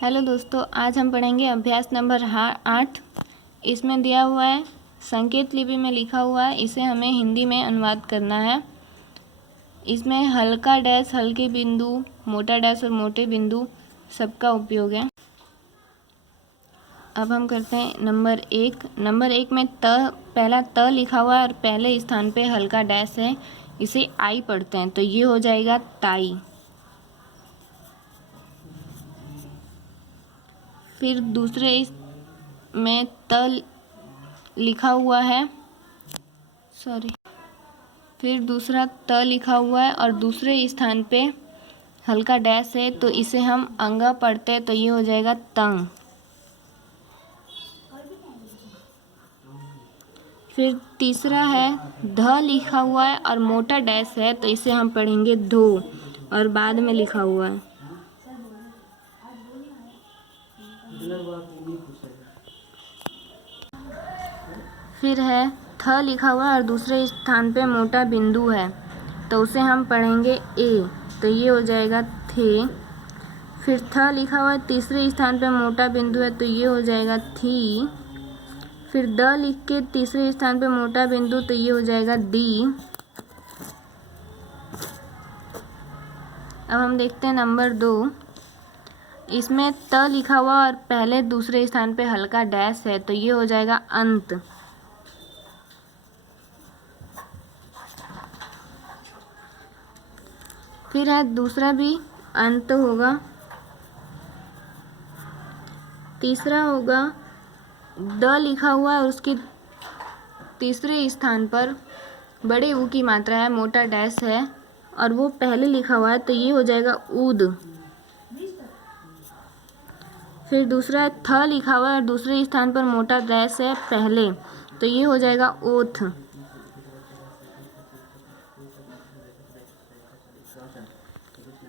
Hello दोस्तों, आज हम पढ़ेंगे अभ्यास नंबर 8। इसमें दिया हुआ है, संकेत लिपि में लिखा हुआ है, इसे हमें हिंदी में अनुवाद करना है। इसमें हल्का डैश हल्के बिंदु, मोटा डैश और मोटे बिंदु सबका उपयोग है। अब हम करते हैं नंबर 1। नंबर 1 में पहला त लिखा हुआ है और पहले स्थान पे हल्का डैश है, इसे आई पढ़ते हैं तो ये हो जाएगा ताई। फिर दूसरे में त लिखा हुआ है, फिर दूसरा त लिखा हुआ है और दूसरे स्थान पे हल्का डैश है तो इसे हम अंगा पढ़ते हैं तो ये हो जाएगा तंग। फिर तीसरा है ध लिखा हुआ है और मोटा डैश है तो इसे हम पढ़ेंगे धो और बाद में लिखा हुआ है। फिर है थ लिखा हुआ है और दूसरे स्थान पे मोटा बिंदु है तो उसे हम पढ़ेंगे ए तो ये हो जाएगा थे। फिर थ लिखा हुआ है, तीसरे स्थान पे मोटा बिंदु है तो ये हो जाएगा थी। फिर द लिख के तीसरे स्थान पे मोटा बिंदु तो ये हो जाएगा दी। अब हम देखते हैं नंबर 2। इसमें त लिखा हुआ और पहले दूसरे स्थान पे हल्का डैश है तो ये हो जाएगा अंत। फिर है दूसरा भी अंत होगा। तीसरा होगा द लिखा हुआ है और उसके तीसरे स्थान पर बड़े ऊ की मात्रा है, मोटा डैश है और वो पहले लिखा हुआ है तो ये हो जाएगा ऊद। फिर दूसरा है थ लिखा हुआ है और दूसरे स्थान पर मोटा डैश है पहले तो ये हो जाएगा ओथ।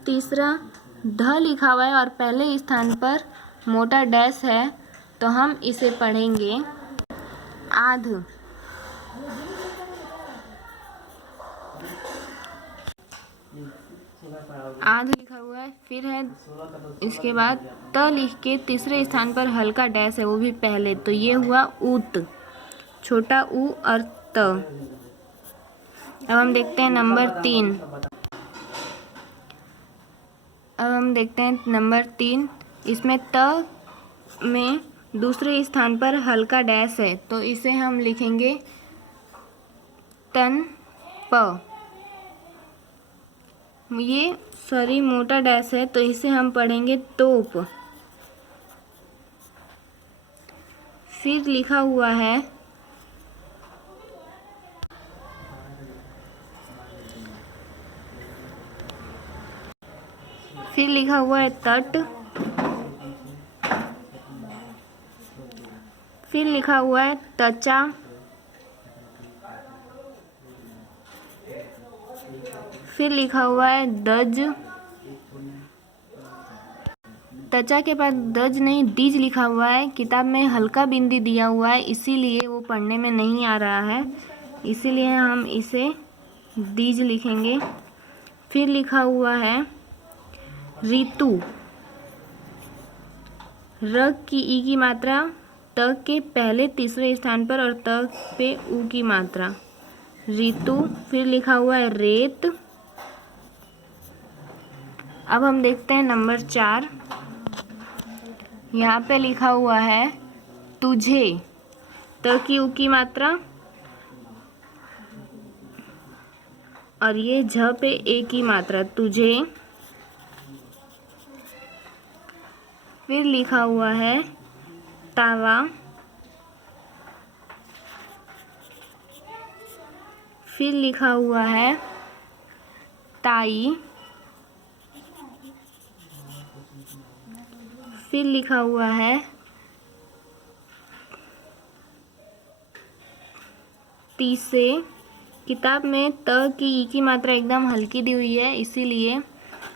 तीसरा ध लिखा हुआ है और पहले स्थान पर मोटा डैश है तो हम इसे पढ़ेंगे आध। आध लिखा हुआ है। फिर है इसके बाद त लिख के तीसरे स्थान पर हल्का डैश है, वो भी पहले तो ये हुआ ऊत, छोटा ऊ और त। अब हम देखते हैं नंबर 3। इसमें त में दूसरे स्थान पर हल्का डैश है तो इसे हम लिखेंगे तन प। ये मोटा डैश है तो इसे हम पढ़ेंगे तोप। फिर लिखा हुआ है तट। फिर लिखा हुआ है तचा। फिर लिखा हुआ है दज। तचा के बाद दज नहीं दीज लिखा हुआ है, किताब में हल्का बिंदी दिया हुआ है इसीलिए वो पढ़ने में नहीं आ रहा है, इसीलिए हम इसे दीज लिखेंगे। फिर लिखा हुआ है ऋतु। र की ई की मात्रा त के पहले तीसरे स्थान पर और त पे ऊ की मात्रा ऋतु। फिर लिखा हुआ है रेत। अब हम देखते हैं नंबर 4। यहाँ पे लिखा हुआ है तुझे, त की ऊ की मात्रा और ये झ पे ए की मात्रा तुझे। फिर लिखा हुआ है तावा। फिर लिखा हुआ है ताई। फिर लिखा हुआ है तीसे। किताब में त की ई की मात्रा एकदम हल्की दी हुई है इसीलिए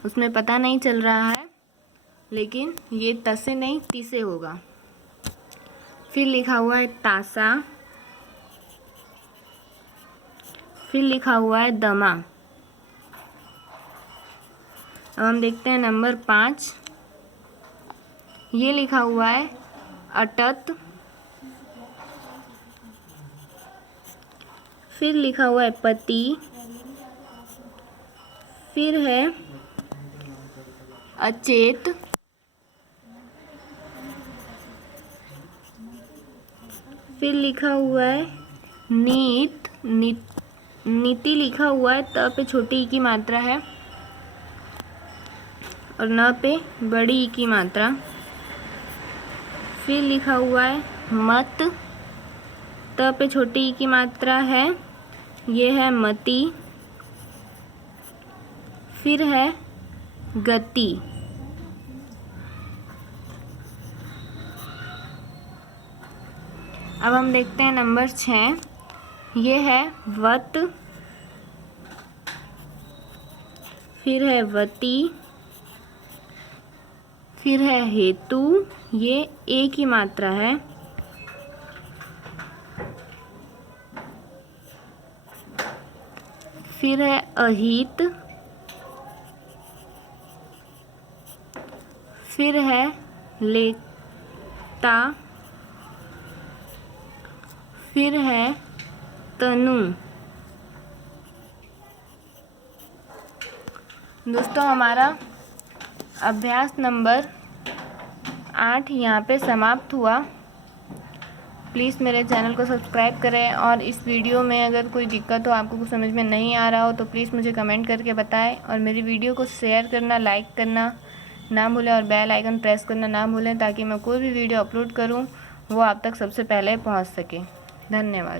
उसमें पता नहीं चल रहा है, लेकिन ये त से नहीं ती से होगा। फिर लिखा हुआ है तासा। फिर लिखा हुआ है दमा। अब हम देखते हैं नंबर 5। ये लिखा हुआ है अटत। फिर लिखा हुआ है पति। फिर है अचेत। फिर लिखा हुआ है नीत। नीति लिखा हुआ है, त पे छोटी ई की मात्रा है और न पे बड़ी ई की मात्रा। फिर लिखा हुआ है मत। त पे छोटी ई की मात्रा है, ये है मति। फिर है गति। अब हम देखते हैं नंबर 6। ये है वत। फिर है वती। फिर है हेतु, ये ए की मात्रा है। फिर है अहित। फिर है लेता। फिर है तनु। दोस्तों हमारा अभ्यास नंबर 8 यहाँ पे समाप्त हुआ। प्लीज़ मेरे चैनल को सब्सक्राइब करें और इस वीडियो में अगर कोई दिक्कत हो, आपको कुछ समझ में नहीं आ रहा हो तो प्लीज़ मुझे कमेंट करके बताएं और मेरी वीडियो को शेयर करना, लाइक करना ना भूलें और बेल आइकन प्रेस करना ना भूलें ताकि मैं कोई भी वीडियो अपलोड करूं वो आप तक सबसे पहले पहुंच सके। धन्यवाद।